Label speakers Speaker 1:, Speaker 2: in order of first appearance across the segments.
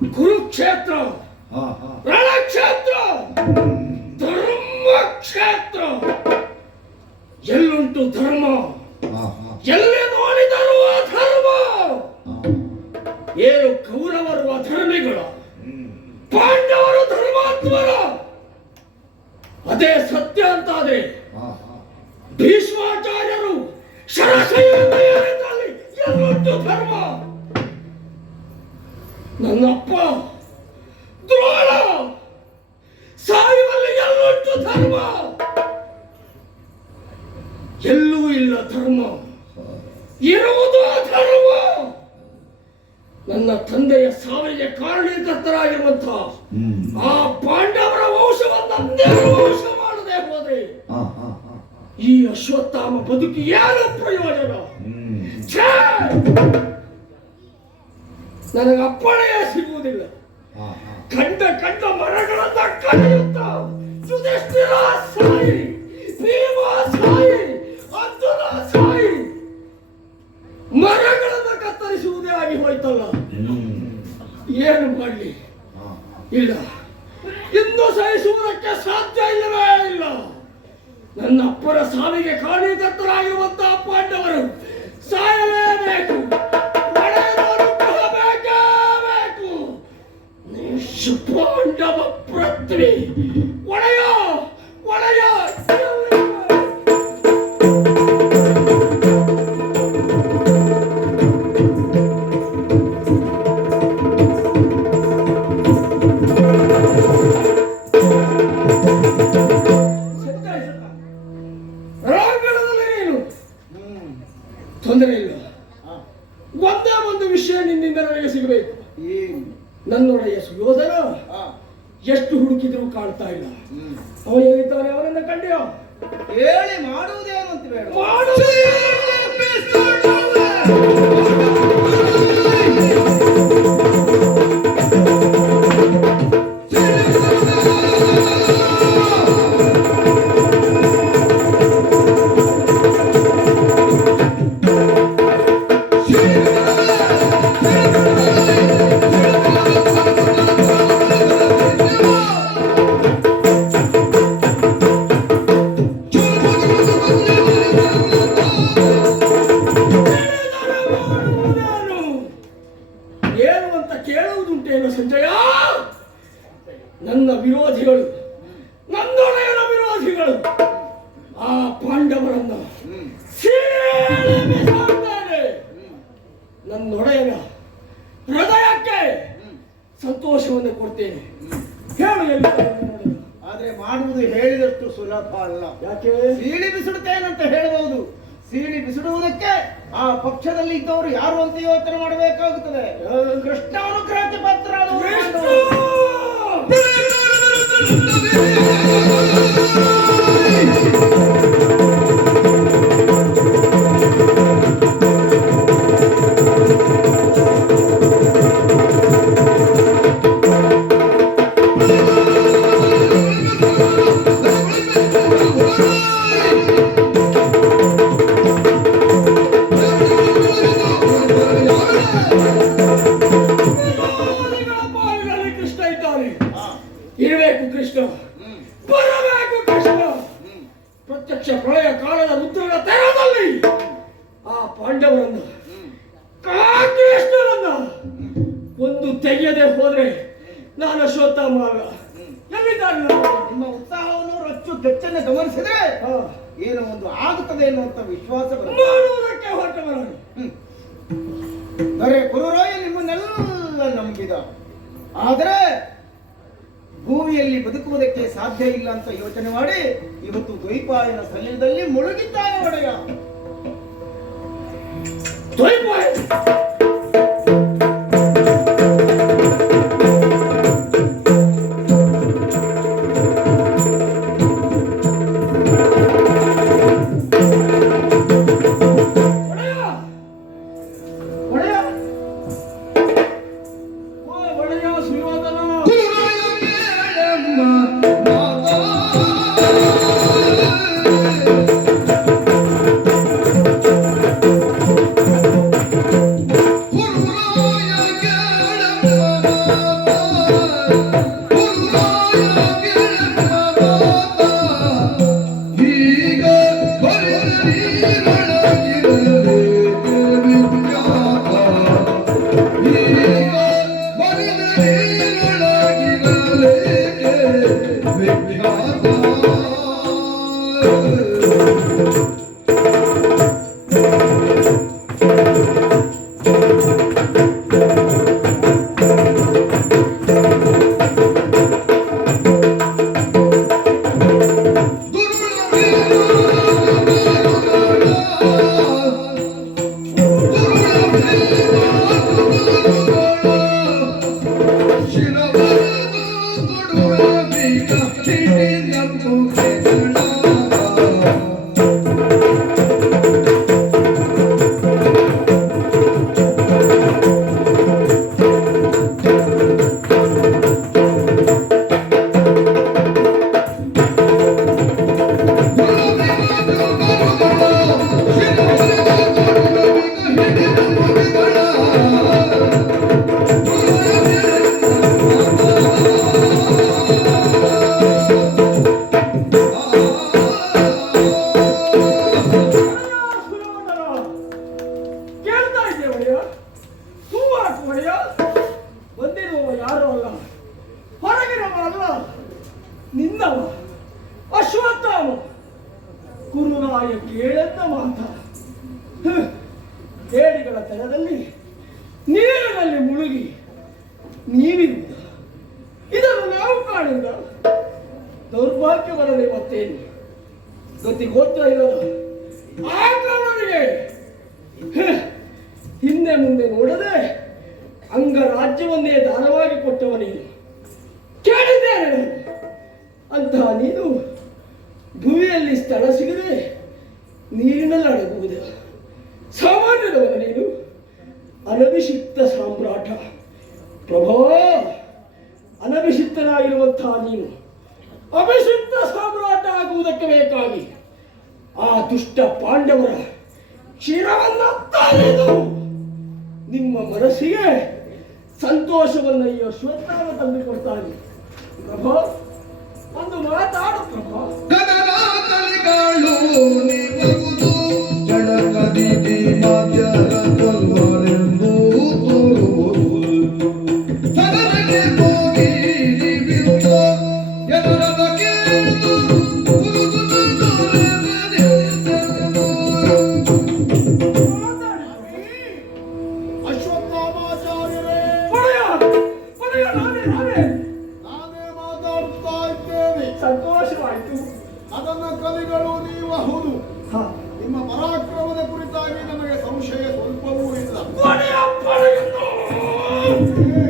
Speaker 1: ಕುರುಕ್ಷೇತ್ರ. ರಣಕ್ಷೇತ್ರ. ಧರ್ಮ ಧರ್ಮಕ್ಷೇತ್ರ. ಎಲ್ಲುಂಟು ಧರ್ಮ. ಎಲ್ಲಿ ನೋಡಿದರೂ ಅಧರ್ಮ.
Speaker 2: ಏಳು
Speaker 1: ಏನು ಕೌರವರು ಅಧರ್ಮಿಗಳ. ಪಾಂಡವರು ಧರ್ಮಾತ್ಮರ. ಅದೇ ಸತ್ಯ ಅಂತಾದ್ರೆ ಭೀಷ್ಮಾಚಾರ್ಯರು ಎಲ್ಲುಂಟು ಧರ್ಮ? ನನ್ನಪ್ಪ ದ್ರೋಣ! ಸಾಯುವಲ್ಲಿ ಎಲ್ಲುಂಟು ಧರ್ಮ! ಎಲ್ಲೂ ಇಲ್ಲ ಧರ್ಮ. ಇರುವುದು ಅಧರ್ಮ ನನ್ನ ತಂದೆಯ ಸಾವಿಗೆ ಕಾರಣೀಕರ್ತರಾಗಿರುವಂತಹ
Speaker 2: ಹ್ಮ್.
Speaker 1: ಆ ಪಾಂಡವರ ವಂಶವನ್ನು ವಂಶ ಮಾಡದೆ ಹೋದ್ರೆ ಈ ಅಶ್ವತ್ಥಾಮ ಬದುಕಿ ಏನು ಪ್ರಯೋಜನ! ನನಗೆ ಅಪ್ಪಣೆಯೇ ಸಿಗುವುದಿಲ್ಲ. ಕಂಡ ಕಂಡ ಮರಗಳನ್ನ ಕರೆಯುತ್ತ ಸುಧಿಷ್ಠಿರ ಸಾಯಿ ಭೀಮ ಸಾಯಿ ಅರ್ಜುನ ಸಾಯಿ. ಮರಗಳನ್ನ ಕತ್ತರಿಸುವುದೇ ಆಗಿ ಹೋಯ್ತಲ್ಲ? ಏನು ಮಾಡಲಿ? ಇಲ್ಲ. ಇನ್ನು ಸಹಿಸುವುದಕ್ಕೆ ಸಾಧ್ಯ ಇಲ್ಲವೇ ಇಲ್ಲ. ನನ್ನ ಅಪ್ಪರ ಸಾವಿಗೆ ಕಾರಣೀಕರ್ತರಾಗಿರುವಂತಹ ಪಾಂಡವರು ಸಾಯಲೇಬೇಕು. ನಿಶ್ಚ ಪಾಂಡವ ಪೃಥ್ವಿ ಒಡೆಯ ಒಡೆಯ ಎಷ್ಟು ಹುಡುಕಿದ್ರು ಕಾಣ್ತಾ ಇಲ್ಲ. ಅವ ಹೇಳಿದ್ದಾರೆ ಅವನನ್ನ ಕಂಡೆಯೋ?
Speaker 2: ಹೇಳಿ ಮಾಡುವುದೇನು ಅಂತ ಸುಲಭ ಅಲ್ಲ
Speaker 1: ಯಾಕೆ?
Speaker 2: ಸೀಳಿ ಬಿಸಿಡುತ್ತೇನಂತ ಹೇಳಬಹುದು. ಸೀಳಿ ಬಿಸಿಡುವುದಕ್ಕೆ ಆ ಪಕ್ಷದಲ್ಲಿ ಇದ್ದವರು ಯಾರು ಅಂತ ಯೋಚನೆ ಮಾಡಬೇಕಾಗುತ್ತದೆ. ಕೃಷ್ಣ ಅನುಗ್ರಹಕ್ಕೆ
Speaker 1: ವಿಷ್ಣು!
Speaker 2: ಕೆಚ್ಚನ್ನು ಗಮನಿಸಿದ್ರೆ. ಏನೋ ಒಂದು ಆಗುತ್ತದೆ ಎನ್ನುವಂತ ವಿಶ್ವಾಸ
Speaker 1: ಮಾಡುವುದಕ್ಕೆ ಹೊರಟವರನ್ನು
Speaker 2: ಹ್ಮ್. ಅರೆ ಗುರುರಾಯ ನಿಮ್ಮನ್ನೆಲ್ಲ ನಂಬಿದ. ಆದರೆ ಭೂಮಿಯಲ್ಲಿ ಬದುಕುವುದಕ್ಕೆ ಸಾಧ್ಯ ಇಲ್ಲ ಅಂತ ಯೋಚನೆ ಮಾಡಿ ಇವತ್ತು ದ್ವೈಪಾಯನ ಸಲಿಲದಲ್ಲಿ ಮುಳುಗಿದ್ದಾನೆ ಒಡೆಯ.
Speaker 1: ದ್ವೈಪಾಯ! ಮಾಯ ಕೇಳತ್ತ ಮಾತ ಏಡಿಗಳ ತೆರದಲ್ಲಿ
Speaker 2: ನೀರಿನಲ್ಲಿ
Speaker 3: ಮುಳುಗಿ ನೀವಿಂದ ಇದನ್ನು ನಾವು ಕಾಣಿದ ದೌರ್ಭಾಗ್ಯ ಬರಲಿ ಮತ್ತೇನು? ಗತಿ ಗೋತ್ರ ಇಲ್ಲದ ಹಿಂದೆ ಮುಂದೆ ನೋಡದೆ ಅಂಗ ಅಂಗರಾಜ್ಯವನ್ನೇ ದಾನವಾಗಿ ಕೊಟ್ಟವನಿಗೆ ಕೇಳಿದ್ದೇನೆ. ಅಂತ ನೀನು ಭೂಮಿಯಲ್ಲಿ ಸ್ಥಳ ಸಿಗದೆ ಸಂತೋಷವನ್ನು ತಂದು ಕೊಡ್ತಾನೆ ಪ್ರಭೋ Yeah.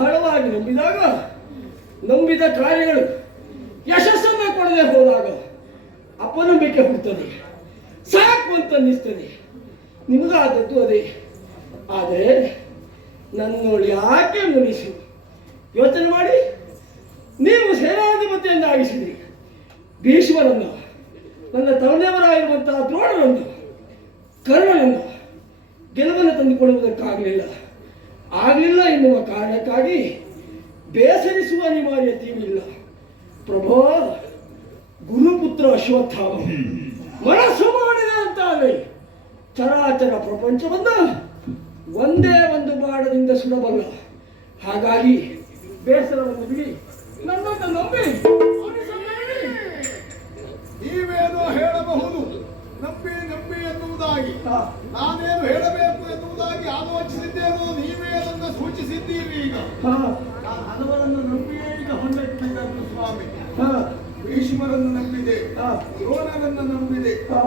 Speaker 3: ಬಹಳವಾಗಿ ನಂಬಿದಾಗ, ನಂಬಿದ ಕಾರ್ಯಗಳು ಯಶಸ್ಸನ್ನು ಕೊಡದೆ ಹೋದಾಗ ಅಪನಂಬಿಕೆ ಹುಡ್ತದೆ ಸಾಕು ಅಂತ ಅನ್ನಿಸ್ತದೆ. ನಿಮಗಾದದ್ದು ಅದೇ. ಆದರೆ ನನ್ನೋಳು ಯಾಕೆ ಮುನಿಸಿ? ಯೋಚನೆ ಮಾಡಿ. ನೀವು ಸೇನಾಧಿಪತಿಯನ್ನಾಗಿಸಿದ್ರಿ ಭೀಷ್ಮರನ್ನು ನನ್ನ ತಂದೆಯವರಾಗಿರುವಂತಹ ದ್ರೋಣರನ್ನು ಕರ್ಣನನ್ನು ಗೆಲುವನ್ನು ತಂದುಕೊಳ್ಳುವುದಕ್ಕಾಗಲಿಲ್ಲ. ಆಗಲಿಲ್ಲ ಎನ್ನುವ ಕಾರಣಕ್ಕಾಗಿ ಬೇಸರಿಸುವ ಅನಿವಾರ್ಯತೆಯೂ ಇಲ್ಲ. ಪ್ರಭೋ ಗುರುಪುತ್ರ ಅಶ್ವತ್ಥಾಮ. ಮನಸ್ಸು ಮಾಡಿದ ಅಂತಾಗಲಿ ಚರಾಚರ ಪ್ರಪಂಚವನ್ನು ಒಂದೇ ಒಂದು ಬಾಡದಿಂದ ಸುಡಬಲ್ಲ. ಹಾಗಾಗಿ ಬೇಸರವನ್ನು ಬಿಡಿ. ನನ್ನನ್ನು ನಂಬಿ.
Speaker 4: ನೀವೇನೋ ಹೇಳಬಹುದು. ನಂಬಿ ನಂಬಿ ಎನ್ನುವುದಾಗಿ. ನಾನೇನು ಹೇಳಬೇಕು ಎನ್ನುವುದಾಗಿ ಆಲೋಚಿಸಿದ್ದೇನೋ ಸೂಚಿಸಿದ್ದೀರಿ ಈಗ
Speaker 3: ಹಾ,
Speaker 4: ನಾನು ಹಲವರನ್ನು ನಂಬಿಯೇ ಈಗ ಹೊಂದಿಟ್ಟಿದ್ದು ಸ್ವಾಮಿ
Speaker 3: ಹಾ.
Speaker 4: ಭೀಷ್ಮರನ್ನು ನಂಬಿದೆ
Speaker 2: ಹಾ.
Speaker 4: ದ್ರೋಣರನ್ನು ನಂಬಿದೆ
Speaker 2: ಹಾ.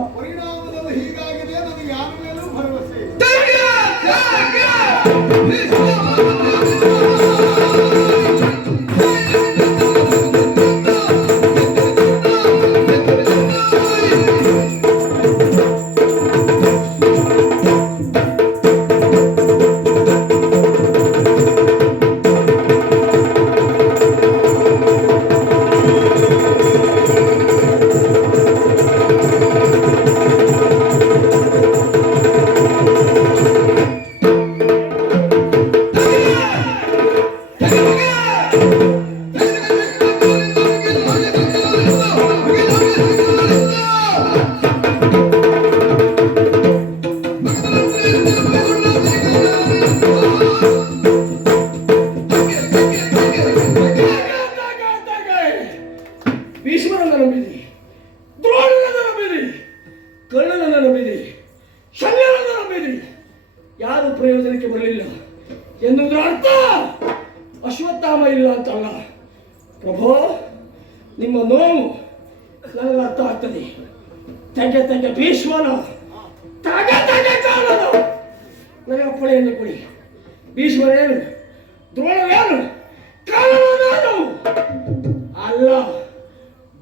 Speaker 1: ಅಲ್ಲ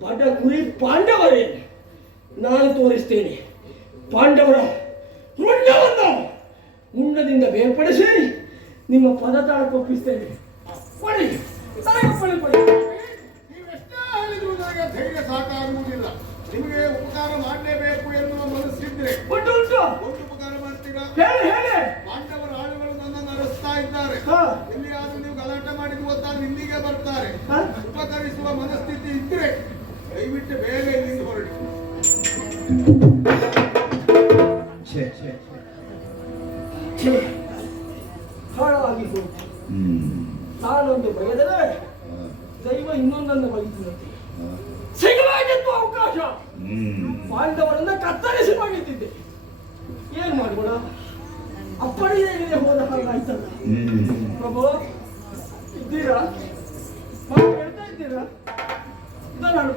Speaker 1: ಬಡ ಗುರಿ ಪಾಂಡವರೇ ನಾನು ತೋರಿಸ್ತೇನೆ. ಪಾಂಡವರ ಋಣವನ್ನು ಮುಂಡದಿಂದ ಬೇರ್ಪಡಿಸಿ ನಿಮ್ಮ ಪದತಾಳಕ್ಕೆ ಒಪ್ಪಿಸ್ತೇನೆ. ಕೊಡಿ ಅಪ್ಪಣೆ ಕೊಡಿ.
Speaker 4: ನೀವೆಷ್ಟೇ ಹೇಳಿದ್ರು ನನಗೆ ಧೈರ್ಯ ಸಾಕಾಗುವುದಿಲ್ಲ. ನಿಮಗೆ ಉಪಕಾರ ಮಾಡಲೇಬೇಕು ಎನ್ನುವ ಮನಸ್ಸಿದ್ರೆ
Speaker 1: ಉಂಟು ಉಂಟು.
Speaker 4: ಉಪಕಾರ ಮಾಡ್ತೀರಾ?
Speaker 1: ಹೇಳಿ ಹೇಳಿ.
Speaker 4: ಅರಸ್ತಾ ಇದ್ದಾರೆ.
Speaker 1: ಇಲ್ಲಿ
Speaker 4: ಎಲ್ಲಿಯಾದ್ರೂ ನೀವು ಗಲಾಟೆ ಮಾಡಿ ಗೊತ್ತಾದ್ರೆ ಇಲ್ಲಿಗೆ ಬರ್ತಾರೆ? ಉಪಕರಿಸುವ ಮನಸ್ಥಿತಿ ಇದ್ರೆ ದಯವಿಟ್ಟು ಬೇಗ ಇಲ್ಲಿಂದ ಹೊರಡಿ.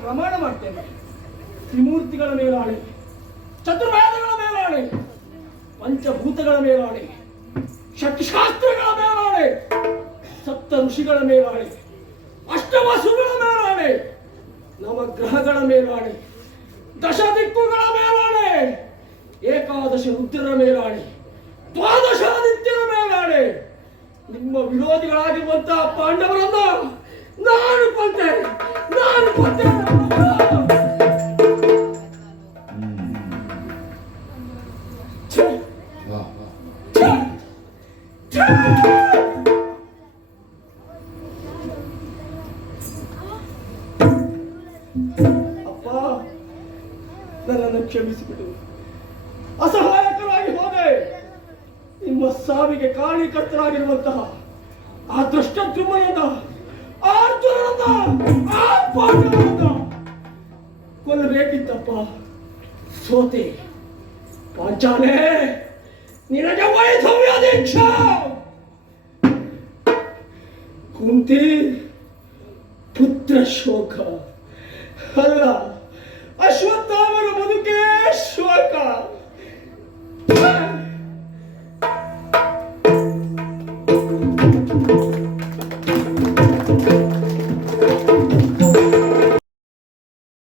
Speaker 1: ಪ್ರಮಾಣ ಮಾಡ್ತೇನೆ. ತ್ರಿಮೂರ್ತಿಗಳ ಮೇಲಾಣೆ, ಚತುರ್ವೇದಗಳ ಮೇಲಾಣೆ, ಪಂಚಭೂತಗಳ ಮೇಲಾಣೆ, ಷಟ್ಶಾಸ್ತ್ರಗಳ ಮೇಲಾಣೆ ಸಪ್ತ ಋಷಿಗಳ ಮೇಲಾಣೆ, ಅಷ್ಟವಸುಗಳ ಮೇಲಾಣೆ, ನವಗ್ರಹಗಳ ಮೇಲಾಣೆ ದಶ ದಿಕ್ಕುಗಳ ಮೇಲಾಣೆ, ಏಕಾದಶ ರುದ್ರರ ಮೇಲಾಣೆ ದ್ವಾದಶಾದಿತ್ಯರ ಮೇಲಾಣೆ. ನಿಮ್ಮ ವಿರೋಧಿಗಳಾಗಿರುವಂತಹ ಪಾಂಡವರನ್ನ ನಾನು ಕೊಂತೇನೆ ನಾನು ಕೊಂತೇನೆ ಕೊಲ್ಲಬೇಕಿತ್ತಪ್ಪ. ಸೋತೆ ಪಾಂಚಾಲೆ ನಿನಗೆ ವೈಧವ್ಯ ದೀಕ್ಷ ಕುಂತಿ ಪುತ್ರ ಶೋಕ ಅಲ್ಲ ಅಶ್ವತ್ಥಾಮರ ಬದುಕೇ ಶೋಕ.